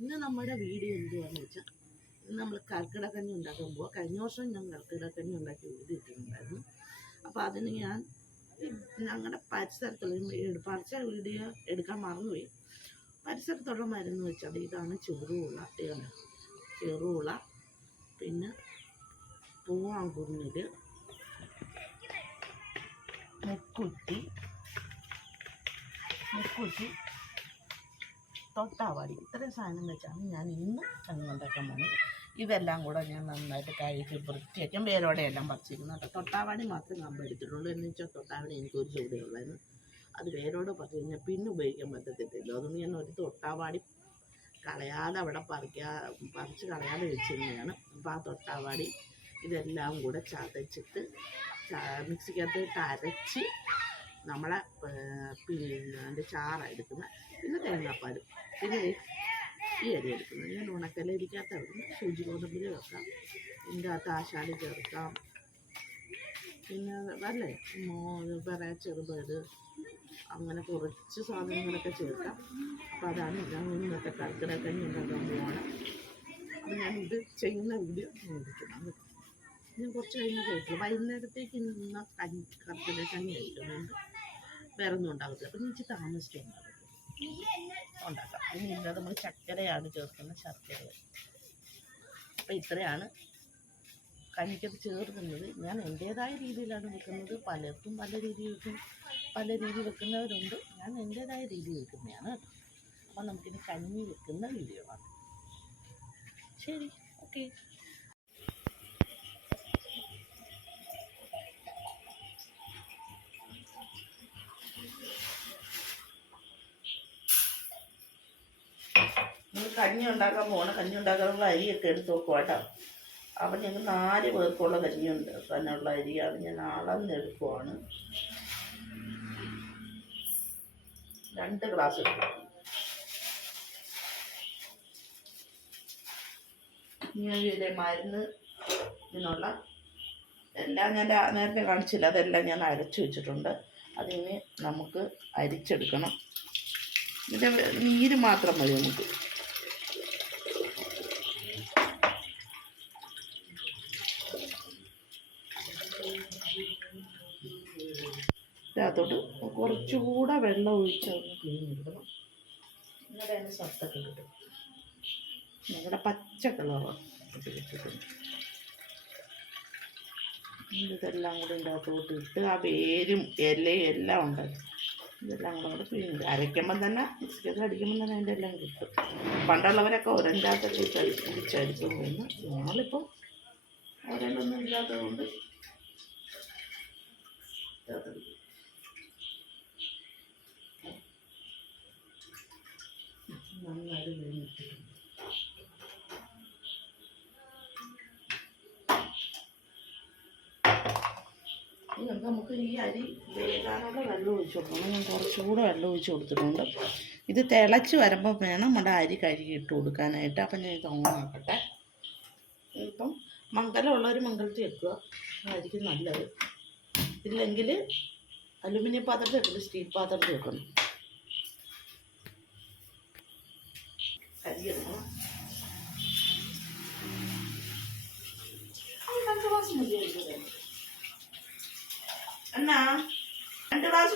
ഇന്ന് നമ്മുടെ വീഡിയോ എന്തുവാന്ന് വെച്ചാൽ നമ്മൾ കർക്കിടക്കഞ്ഞി ഉണ്ടാക്കാൻ പോവാം. കഴിഞ്ഞ വർഷം ഞാൻ കർക്കിടക്കഞ്ഞി ഉണ്ടാക്കി വീഡിയോ ഇട്ടിട്ടുണ്ടായിരുന്നു അപ്പോൾ അതിന് ഞാൻ ഞങ്ങളുടെ എട്- പറിച്ച വീഡിയോ എടുക്കാൻ മറന്നുപോയി. പരിസരത്തുള്ള മരുന്ന് വെച്ചാൽ ഇതാണ് ചെറുകുള ചെറുകുള പിന്നെ പൂവാങ്കുന്നിൽ മുക്കുറ്റി മുക്കുറ്റി തൊട്ടാവാടി. ഇത്രയും സാധനം വെച്ചാണ് ഞാൻ ഇന്ന് കഞ്ഞി ഉണ്ടാക്കാൻ പോകുന്നത്. ഇതെല്ലാം കൂടെ ഞാൻ നന്നായിട്ട് കഴുകി വൃത്തിയാക്കും. വേരോടെ എല്ലാം പറിച്ചിരുന്നു കേട്ടോ. തൊട്ടാവാടി മാത്രമേ നമ്മൾ എടുത്തിട്ടുള്ളൂ. എന്ന് വെച്ചാൽ തൊട്ടാവാടി എനിക്കൊരു ചൂടുള്ളായിരുന്നു അത് വേരോടെ പറിച്ചു കഴിഞ്ഞാൽ പിന്നെ ഉപയോഗിക്കാൻ പറ്റത്തില്ലല്ലോ. അതുകൊണ്ട് ഞാൻ ഒരു തൊട്ടാവാടി കളയാതെ അവിടെ പറിക്കാ പറിച്ച് കളയാതെ വെച്ചിരുന്നതാണ്. അപ്പോൾ ആ തൊട്ടാവാടി ഇതെല്ലാം കൂടെ ചതച്ചിട്ട് മിക്സിക്കകത്തിട്ട് അരച്ച് നമ്മളെ പിന്നെ അതിന്റെ ചാറ എടുക്കുന്നത് പിന്നെ തേങ്ങാപ്പാലും പിന്നെ ഈ അരി എടുക്കുന്നത്. ഞാൻ ഉണക്കല ഇരിക്കാത്ത സൂചി ഗോതമ്പിൽ വെക്കാം. ഇതിന്റെ അകത്ത് ആശാലി ചേർക്കാം. പിന്നെ അല്ലേ പറയാ ചെറുപയർ അങ്ങനെ കുറച്ച് സാധനങ്ങളൊക്കെ ചേർക്കാം. അപ്പം അതാണ് ഞാൻ ഇന്നത്തെ കർക്കിടക്കഞ്ഞി ഉണ്ടാക്കാൻ പോവാണ്. അപ്പം ഞാൻ ഇത് ചെയ്യുന്ന വീഡിയോ മേടിക്കണം ഞാൻ കുറച്ച് കഴിഞ്ഞ് കഴിക്കും. വൈകുന്നേരത്തേക്ക് ഇന്ന് കഞ്ഞി കർക്കിടക്കഞ്ഞി കഴിക്കുന്നുണ്ട്. വേറെ ഒന്നും ഉണ്ടാകത്തില്ല അപ്പം ഇച്ചിരി താമസിച്ചു ഉണ്ടാകും ഉണ്ടാക്കാം. അതിനില്ലാതെ നമ്മൾ ചക്കരയാണ് ചേർക്കുന്ന ശർക്കര അപ്പം ഇത്രയാണ് കഞ്ഞിക്കത് ചേർക്കുന്നത്. ഞാൻ എന്റേതായ രീതിയിലാണ് വെക്കുന്നത്. പലർക്കും പല രീതി വെക്കും. പല രീതി വെക്കുന്നവരുണ്ട്. ഞാൻ എന്റേതായ രീതി വെക്കുന്നതാണ്. കേട്ടോ അപ്പം നമുക്കിനി കഞ്ഞി വെക്കുന്ന വീഡിയോ ആണ് ശരി. ഓക്കെ. കഞ്ഞി ഉണ്ടാക്കാൻ പോകണം കഞ്ഞി ഉണ്ടാക്കാനുള്ള അരിയൊക്കെ എടുത്ത് വെക്കുക കേട്ടോ. അപ്പം ഞങ്ങൾ നാല് പേർക്കുള്ള കഞ്ഞി ഉണ്ടാക്കാനുള്ള അരിയാണ് ഞാൻ അളന്നെടുക്കുവാണ്. രണ്ട് ഗ്ലാസ് എടുക്കും. മരുന്ന് ഇതിനുള്ള എല്ലാം ഞാൻ നേരത്തെ കാണിച്ചില്ല. അതെല്ലാം ഞാൻ അരച്ചു വെച്ചിട്ടുണ്ട്. അതിന് നമുക്ക് അരിച്ചെടുക്കണം. ഇതിന്റെ നീര് മാത്രം മതി നമുക്ക്. ഇതിനകത്തോട്ട് കുറച്ചുകൂടെ വെള്ളം ഒഴിച്ച് ഒന്ന് പിഴിഞ്ഞെടുക്കണം. അതിന് സത്തൊക്കെ കിട്ടും. നിങ്ങളുടെ പച്ച കളറാണ് ഇതെല്ലാം കൂടി ഇതിനകത്തോട്ട് ഇട്ട് ആ വേരും ഇലയും എല്ലാം ഉണ്ട്. ഇതെല്ലാം കൂടെ പിഴിഞ്ഞ് അരയ്ക്കുമ്പം തന്നെ മിക്സിക്കകത്ത് അടിക്കുമ്പം തന്നെ അതിന്റെ എല്ലാം കിട്ടും. പണ്ടുള്ളവരൊക്കെ ഒരഞ്ചാത്തൊക്കെ ഇട്ട് അടി പിടിച്ചടിക്കും ഒരെണ്ണൊന്നും ഇല്ലാത്തത് കൊണ്ട് നമുക്ക് വെള്ളം ഒഴിച്ച് കുറച്ചുകൂടെ വെള്ളം ഒഴിച്ച് കൊടുത്തിട്ടുണ്ട്. ഇത് തിളച്ച് വരുമ്പോൾ വേണം നമ്മുടെ അരി കഴുകി ഇട്ട് കൊടുക്കാനായിട്ട്. അപ്പം ഞാൻ ഇത് ഓണാക്കട്ടെ. ഇപ്പം മംഗലമുള്ളവർ മംഗലത്തിൽ വെക്കുക. അതായിരിക്കും നല്ലത്. ഇല്ലെങ്കിൽ അലുമിനിയം പാത്രത്തിൽ വെക്കില്ല സ്റ്റീൽ പാത്രത്തിൽ വെക്കണം. അരി എടുക്കണം രണ്ട് രണ്ട് ഗ്ലാസ്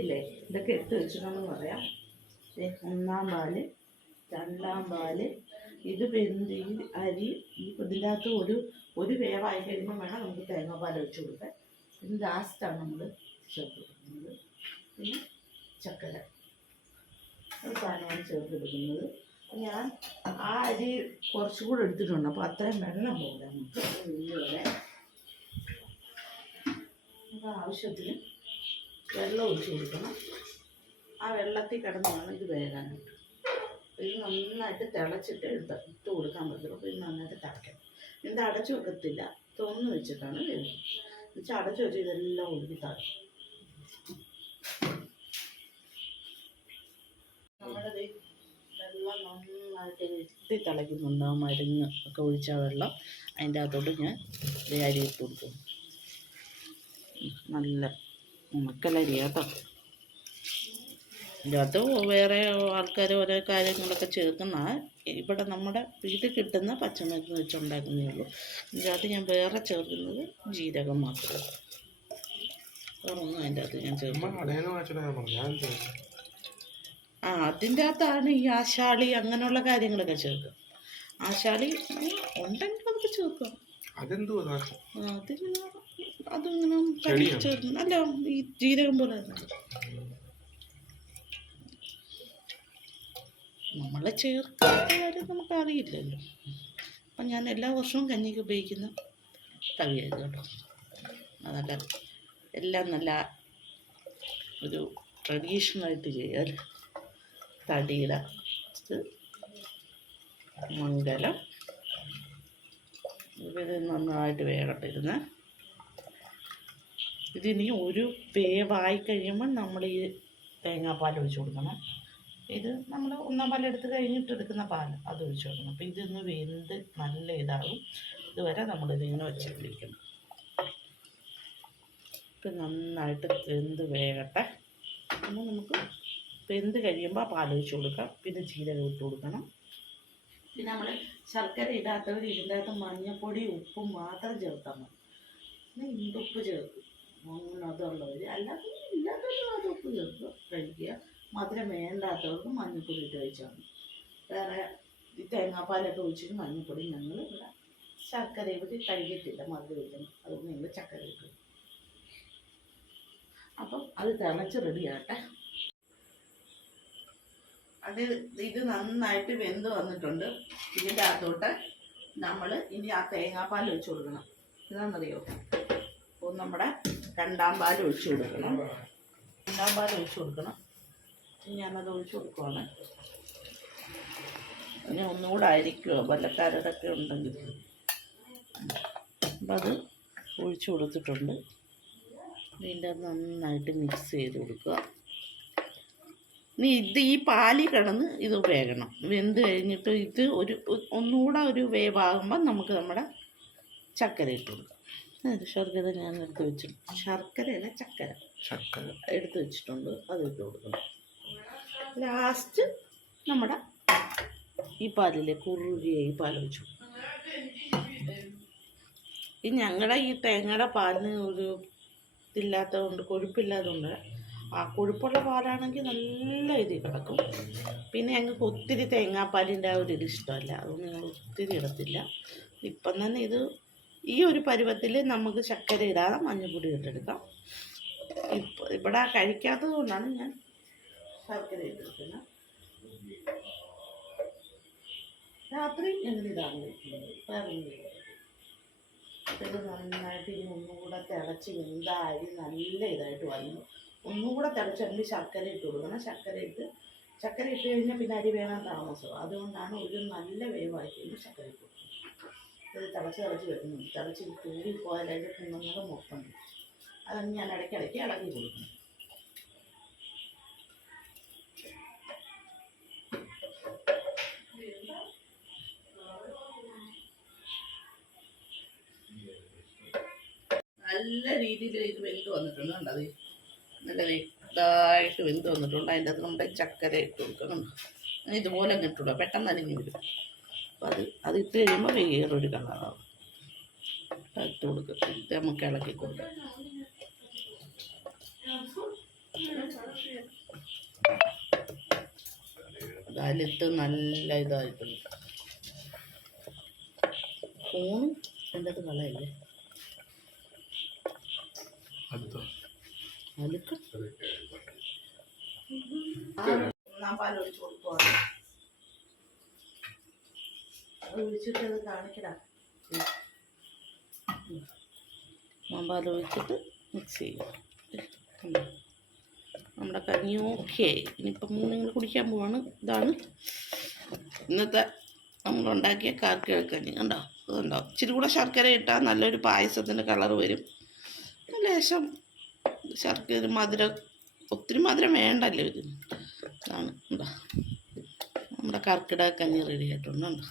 ഇല്ലേ? ഇതൊക്കെ എടുത്ത് വെച്ചിട്ടുണ്ടെന്ന് പറയാം. ഒന്നാം പാൽ രണ്ടാം പാൽ. ഇത് വെന്ത് ഈ അരി ഈ ഇതിന്റെ ഒരു ഒരു വേവായി കഴിയുമ്പോൾ വേണം നമുക്ക് തേങ്ങാപ്പാൽ ഒഴിച്ച് കൊടുക്കാൻ. പിന്നെ ലാസ്റ്റാണ് നമ്മൾ ചേർത്ത് കൊടുക്കുന്നത് പിന്നെ ചക്കര. സാധനമാണ് ചേർത്ത് കൊടുക്കുന്നത് ഞാൻ ആ അരി കുറച്ചുകൂടെ എടുത്തിട്ടുണ്ട്. അപ്പോൾ അത്രയും വെള്ളം പോലെ നമുക്ക്. വലിയ അപ്പോൾ ആവശ്യത്തിന് വെള്ളം ഒഴിച്ച് കൊടുക്കണം. ആ വെള്ളത്തിൽ കിടന്ന് വേണം ഇത് വേകാനായിട്ട് ഇത് നന്നായിട്ട് തിളച്ചിട്ട് എടുത്ത് ഇട്ട് കൊടുക്കാൻ പറ്റുള്ളൂ. അപ്പോൾ ഇത് നന്നായിട്ട് തിളയ്ക്കണം. ഇത് അടച്ചു വെക്കത്തില്ല. തുറന്ന് വെച്ചിട്ടാണ് വേണ്ടത് എന്നുവെച്ചാൽ അടച്ചു വെച്ച് ഇതെല്ലാം ഒഴുകി തളയും നമ്മുടെ വെള്ളം നന്നായിട്ട് ഇട്ടി തിളയ്ക്കുന്നുണ്ട് ആ മരുന്ന് ഒക്കെ ഒഴിച്ച വെള്ളം അതിന്റെ അകത്തോട്ട് ഞാൻ അരി ഇട്ട് കൊടുക്കും. നല്ല ഉണക്കലരി ഇതിന്റെ അകത്ത് വേറെ ആൾക്കാർ ഓരോ കാര്യങ്ങളൊക്കെ ചേർക്കുന്ന ഇവിടെ നമ്മുടെ വീട്ടിൽ കിട്ടുന്ന പച്ചമരുന്ന് വെച്ചുണ്ടാക്കുന്നേ ഉള്ളൂ. ഇതിനകത്ത് ഞാൻ വേറെ ചേർക്കുന്നത് ജീരകം മാത്രം. വേറൊന്നും അതിന്റെ അകത്ത് ഞാൻ ചേർക്കും ആ അതിന്റെ അകത്താണ് ഈ ആശാളി അങ്ങനെയുള്ള കാര്യങ്ങളൊക്കെ ചേർക്കുക. ആശാളി ഉണ്ടെങ്കിൽ അതൊക്കെ ചേർക്കാം. അതെന്തുവാ അതിങ്ങനെ അതിങ്ങനെ അല്ല ഈ ജീരകം പോലെ തന്നെ. നമ്മളെ ചേർക്കാത്ത കാര്യം നമുക്ക് അറിയില്ലല്ലോ അപ്പം ഞാൻ എല്ലാ വർഷവും കഞ്ഞിക്ക് ഉപയോഗിക്കുന്ന തവിയായിരുന്നു കേട്ടോ. അതല്ല എല്ലാം നല്ല ഒരു ട്രഡീഷണലായിട്ട് ചെയ്യാൻ തടിയുടെ മംഗലം ഇത് നന്നായിട്ട് വേകട്ടെ ഇരുന്ന്. ഇതിനി ഒരു വേവായി കഴിയുമ്പോൾ നമ്മൾ ഈ തേങ്ങാപ്പാൽ ഒഴിച്ച് കൊടുക്കണം. ഇത് നമ്മൾ ഒന്നാം പാലെടുത്ത് കഴിഞ്ഞിട്ട് എടുക്കുന്ന പാൽ അത് ഒഴിച്ചു കൊടുക്കണം. അപ്പോൾ ഇതൊന്ന് വെന്ത് നല്ല ഇതാകും ഇതുവരെ നമ്മളിതിങ്ങനെ വെച്ചിട്ടിരിക്കണം ഇപ്പം നന്നായിട്ട് വെന്ത് വേകട്ടെ. അപ്പോൾ നമുക്ക് വെന്ത് കഴിയുമ്പോൾ പാൽ ഒഴിച്ചു കൊടുക്കാം. പിന്നെ ജീരകം ഇട്ട് കൊടുക്കണം. പിന്നെ നമ്മൾ ശർക്കര ഇടാത്തവർ ഇതിന്റെ അകത്ത് മഞ്ഞൾപ്പൊടി ഉപ്പും മാത്രം ചേർത്താൽ മതി. പിന്നെ ഇന്തുപ്പ് ചേർക്കും. അങ്ങനെ അതുള്ളവർ അല്ലാതെ ഇല്ലാത്തവർ അത് ഉപ്പ് ചേർക്കുക കഴിക്കുക. മധുരം വേണ്ടാത്തവർക്ക് മഞ്ഞൾപ്പൊടി ഇട്ട് കഴിച്ചാൽ മതി വേറെ ഈ തേങ്ങാപ്പാലൊക്കെ ഒഴിച്ചിട്ട് മഞ്ഞൾപ്പൊടി ഞങ്ങൾ ഇവിടെ ശർക്കര ഇവിടെ കഴുകിയിട്ടില്ല മധുരം ഇല്ല അതുകൊണ്ട് ഞങ്ങൾ ചക്കര ഇട്ടു. അപ്പം അത് തിളച്ച് റെഡിയാട്ടെ അത് ഇത് നന്നായിട്ട് വെന്ത് വന്നിട്ടുണ്ട്. ഇതിന്റെ അകത്തോട്ട് നമ്മൾ ഇനി ആ തേങ്ങാപ്പാൽ ഒഴിച്ചു കൊടുക്കണം. ഇതാണെന്നറിയോ? അപ്പോൾ നമ്മുടെ രണ്ടാം പാൽ ഒഴിച്ചു കൊടുക്കണം. രണ്ടാം പാൽ ഒഴിച്ചു കൊടുക്കണം. ഞാനത് ചോദിക്കുവാണ് കൊടുക്കുവാണ്. ഇനി ഒന്നുകൂടെ ആയിരിക്കുമോ വല്ല കരടൊക്കെ ഉണ്ടെങ്കിൽ. അപ്പം അത് ഒഴിച്ചു കൊടുത്തിട്ടുണ്ട്. വീണ്ടും നന്നായിട്ട് മിക്സ് ചെയ്ത് കൊടുക്കുക. ഇനി ഇത് ഈ പാലി കിടന്ന് ഇത് വേകണം. വെന്ത് കഴിഞ്ഞിട്ട് ഇത് ഒരു ഒന്നുകൂടെ ഒരു വേവാകുമ്പോൾ നമുക്ക് നമ്മുടെ ചക്കര ഇട്ട് കൊടുക്കാം. ശർക്കര ഞാൻ എടുത്ത് വെച്ചിട്ടുണ്ട് ശർക്കരയല്ല ചക്കര ചക്കര എടുത്ത് വെച്ചിട്ടുണ്ട്. അത് ഇട്ട് കൊടുക്കണം. ലാസ്റ്റ് നമ്മുടെ ഈ പാലിലെ കുറുകിയ ഈ വെച്ചു ഈ ഞങ്ങളുടെ ഈ തേങ്ങയുടെ പാലിന് ഒരു ഇതില്ലാത്തതുകൊണ്ട് കൊഴുപ്പില്ലാത്തതുകൊണ്ട് ആ കൊഴുപ്പുള്ള പാലാണെങ്കിൽ നല്ല ഇതിൽ കിടക്കും. പിന്നെ ഞങ്ങൾക്ക് ഒത്തിരി തേങ്ങാപ്പാലിന്റെ ആ ഒരു ഇത് ഇഷ്ടമല്ല. അതൊന്നും ഞങ്ങൾ ഒത്തിരി ഇടത്തില്ല. ഇപ്പം തന്നെ ഇത് ഈ ഒരു പരുവത്തിൽ നമുക്ക് ശർക്കര ഇടാതെ മഞ്ഞൾപ്പൊടി ഇട്ടെടുക്കാം. ഇപ്പം ഇവിടെ കഴിക്കാത്തത് കൊണ്ടാണ് ഞാൻ ശർക്കര ഇട്ടെടുക്കുന്നത് രാത്രി ഞങ്ങൾ ഇതാണ് വെക്കുന്നത് പറഞ്ഞു. നന്നായിട്ട് ഇനി ഒന്നുകൂടെ തിളച്ച് വെന്ത അരി നല്ല ഇതായിട്ട് വന്നു. ഒന്നുകൂടെ അതിൽ ശർക്കര ഇട്ട് കൊടുക്കണം. ശർക്കര ഇട്ട് ശർക്കര ഇട്ട് കഴിഞ്ഞാൽ പിന്നെ അരി വേകാൻ താമസം. അതുകൊണ്ടാണ് ഒരു നല്ല വേവായിട്ട് ശർക്കര ഇട്ട് ഇത് തിളച്ച് തിളച്ച് വരുന്നുണ്ട്. തിളച്ച് കൂടി പോയാൽ അതിന്റെ കുഞ്ഞുങ്ങൾ മൊത്തം അതൊന്ന് ഞാൻ ഇടയ്ക്കിടയ്ക്ക് ഇളകി കൊടുക്കണം നല്ല രീതിയിൽ ഇത് വെന്ത് വന്നിട്ടുണ്ട് കണ്ടത് നല്ല ഇതായിട്ട് വെന്ത് വന്നിട്ടുണ്ട്. അതിന്റെ അകത്ത് നമ്മുടെ ചക്കര ഇട്ട് കൊടുക്കണം. ഇതുപോലെ കിട്ടുള്ളൂ പെട്ടെന്ന് അലിഞ്ഞ് വരും. അപ്പം അത് അത് ഇട്ട് കഴിയുമ്പോൾ വേറൊരു കളറാവും. ഇട്ട് കൊടുക്കും. നമുക്ക് ഇളക്കി കൊടുക്കാം അത് അതിലിട്ട് നല്ല ഇതായിട്ടുണ്ട്. ഫോൺ എന്റെ അടുത്ത്? കളയല്ലേ അലുക്ക കൊടുക്കുവാണ്. ഒഴിച്ചിട്ട് അത് കാണിക്കടാ. ഒഴിച്ചിട്ട് മിക്സ് ചെയ്യുക. നമ്മുടെ കഞ്ഞി ഓക്കെ ഇനിയിപ്പം നിങ്ങൾ കുടിക്കാൻ പോവാണ്. ഇതാണ് ഇന്നത്തെ നമ്മളുണ്ടാക്കിയ കാർക്കിഴ കഞ്ഞി. കണ്ടോ? അതുണ്ടോ ഇച്ചിരി കൂടെ ശർക്കര ഇട്ടാൽ നല്ലൊരു പായസത്തിന്റെ കളർ വരും. ലേശം ശർക്കര മധുരം ഒത്തിരി മധുരം വേണ്ടല്ലോ ഇതിന് ഇതാണ്. ഉണ്ടോ നമ്മുടെ കർക്കിടക കഞ്ഞി റെഡി ആയിട്ടുണ്ട്.